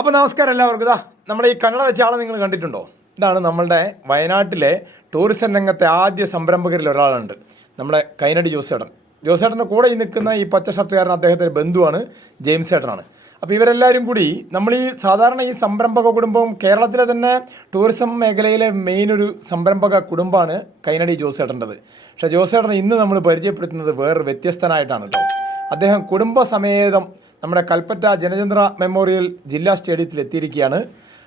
അപ്പോൾ നമസ്കാരം എല്ലാവർക്കും. ഇതാ നമ്മുടെ ഈ കണ്ണട വെച്ച ആളെ നിങ്ങൾ കണ്ടിട്ടുണ്ടോ? ഇതാണ് നമ്മളുടെ വയനാട്ടിലെ ടൂറിസം രംഗത്തെ ആദ്യ സംരംഭകരിൽ ഒരാളുണ്ട്. നമ്മുടെ കൈനടി ജോസേട്ടൻ. ജോസേട്ടന്റെ കൂടെ ഈ നിൽക്കുന്ന ഈ പച്ച ഷർട്ടുകാരൻ അദ്ദേഹത്തിന്റെ ബന്ധുവാണ് ജെയിംസ് ചേട്ടനാണ്. അപ്പോൾ ഇവരെല്ലാവരും കൂടി നമ്മൾ ഈ സാധാരണ ഈ സംരംഭക കുടുംബം കേരളത്തിലെ തന്നെ ടൂറിസം മേഖലയിലെ മെയിൻ ഒരു സംരംഭക കുടുംബമാണ് കൈനടി ജോസേട്ടന്റെത്. പക്ഷേ ജോസേട്ടനെ ഇന്ന് നമ്മൾ പരിചയപ്പെടുത്തുന്നത് വേറൊരു വ്യത്യസ്തനായിട്ടാണ് കേട്ടോ. അദ്ദേഹം കുടുംബസമേതം നമ്മുടെ കൽപ്പറ്റ ജനചന്ദ്ര മെമ്മോറിയൽ ജില്ലാ സ്റ്റേഡിയത്തിൽ എത്തിയിരിക്കുകയാണ്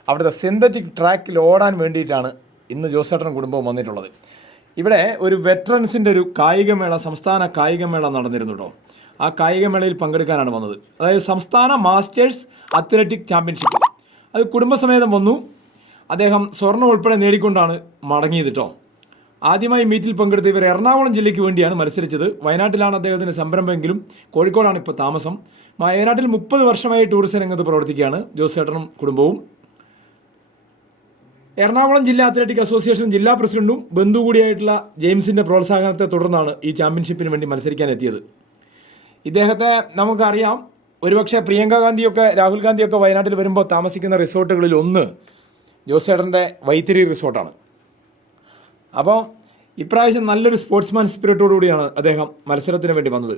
അവിടുത്തെ സിന്തറ്റിക് ട്രാക്കിൽ ഓടാൻ വേണ്ടിയിട്ടാണ് ഇന്ന് ജോസേട്ടൻ കുടുംബം വന്നിട്ടുള്ളത്. ഇവിടെ ഒരു വെറ്ററൻസിന്റെ ഒരു കായികമേള സംസ്ഥാന കായികമേള നടന്നിരുന്നു കേട്ടോ ആ കായികമേളയിൽ പങ്കെടുക്കാനാണ് വന്നത്. അതായത് സംസ്ഥാന മാസ്റ്റേഴ്സ് അത്ലറ്റിക് ചാമ്പ്യൻഷിപ്പ്. അത് കുടുംബസമേതം വന്നു. അദ്ദേഹം സ്വർണം ഉൾപ്പെടെ നേടിക്കൊണ്ടാണ് മടങ്ങിയത് കേട്ടോ ആദ്യമായി മീറ്റിൽ പങ്കെടുത്ത ഇവർ എറണാകുളം ജില്ലയ്ക്ക് വേണ്ടിയാണ് മത്സരിച്ചത്. വയനാട്ടിലാണ് അദ്ദേഹത്തിന് സംരംഭമെങ്കിലും കോഴിക്കോടാണ് ഇപ്പോൾ താമസം. വയനാട്ടിൽ മുപ്പത് വർഷമായി ടൂറിസം രംഗത്ത് പ്രവർത്തിക്കുകയാണ് ജോസ് ചേട്ടനും കുടുംബവും. എറണാകുളം ജില്ലാ അത്ലറ്റിക് അസോസിയേഷൻ ജില്ലാ പ്രസിഡന്റും ബന്ധു കൂടിയായിട്ടുള്ള ജെയിംസിന്റെ പ്രോത്സാഹനത്തെ തുടർന്നാണ് ഈ ചാമ്പ്യൻഷിപ്പിന് വേണ്ടി മത്സരിക്കാൻ എത്തിയത് ഇദ്ദേഹത്തെ നമുക്കറിയാം. ഒരുപക്ഷെ പ്രിയങ്ക ഗാന്ധിയൊക്കെ രാഹുൽ ഗാന്ധിയൊക്കെ വയനാട്ടിൽ വരുമ്പോൾ താമസിക്കുന്ന റിസോർട്ടുകളിൽ ഒന്ന് ജോസേട്ടന്റെ വൈത്തിരി റിസോർട്ടാണ്. അപ്പോൾ ഇപ്രാവശ്യം നല്ലൊരു സ്പോർട്സ്മാൻ സ്പിരിറ്റോടു കൂടിയാണ് അദ്ദേഹം മത്സരത്തിന് വേണ്ടി വന്നത്.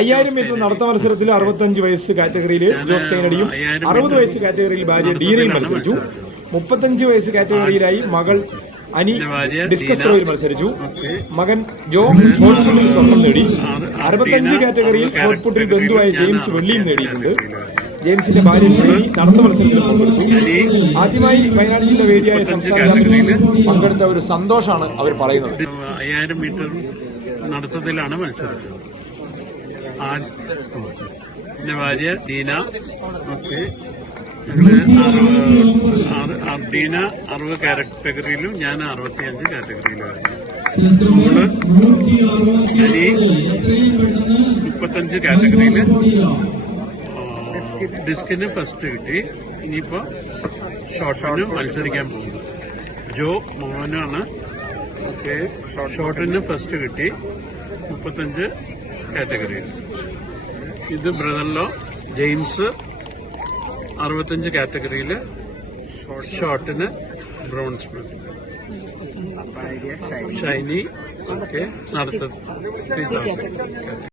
അയ്യായിരം മീറ്റർ നടത്ത മത്സരത്തിൽ അറുപത്തഞ്ച് വയസ്സ് കാറ്റഗറിയിൽ ജോസ് കൈനടിയും അറുപത് വയസ്സ് കാറ്റഗറിയിൽ ഭാര്യ ഡീനയും മത്സരിച്ചു. മുപ്പത്തഞ്ച് വയസ്സ് കാറ്റഗറിയിലായി മകൾ അനി ഡിസ്കസ് ത്രോയിൽ മത്സരിച്ചു. മകൻ ജോ ഷോർട്ട് പുട്ടിൽ സ്വർണം നേടി. അറുപത്തഞ്ച് കാറ്റഗറിയിൽ ഷോർട്ട് പുട്ടിൽ ബന്ധുവായ ജെയിംസ് വെള്ളിയും നേടിയിട്ടുണ്ട്. ജെയിംസിന്റെ ഭാര്യ ഷൈനി നടത്ത മത്സരത്തിൽ പങ്കെടുത്തു. ആദ്യമായി വയനാട് ജില്ല വേദിയായ സംസ്ഥാന ചാമ്പ്യൻഷിപ്പിൽ പങ്കെടുത്ത ഒരു സന്തോഷമാണ് അവർ പറയുന്നത്. അയ്യായിരം മീറ്റർ നടത്തത്തിലാണ് മത്സരം. എന്റെ ഭാര്യ ഡീന ആറ് ഡീന അറുപത് കാറ്റഗറിയിലും ഞാൻ അറുപത്തിയഞ്ച് കാറ്റഗറിയിലുമായിരുന്നു മോൾ മുപ്പത്തഞ്ച് കാറ്റഗറിയിൽ ഡിസ്കിന് ഫസ്റ്റ് കിട്ടി. ഇനിയിപ്പോ ഷോർട്ടിന് മത്സരിക്കാൻ പോകുന്നു. ജോ മോഹനാണ്. ഓക്കെ ഷോർട്ടിന് ഫസ്റ്റ് കിട്ടി. മുപ്പത്തഞ്ച് കാറ്റഗറിയിൽ ഇത് ബ്രദറിലോ ജെയിംസ് അറുപത്തഞ്ച് കാറ്റഗറിയിൽ ഷോർട്ടിന് ബ്രോൺസ് മെഡൽ ഷൈനി ഓക്കെ നടത്ത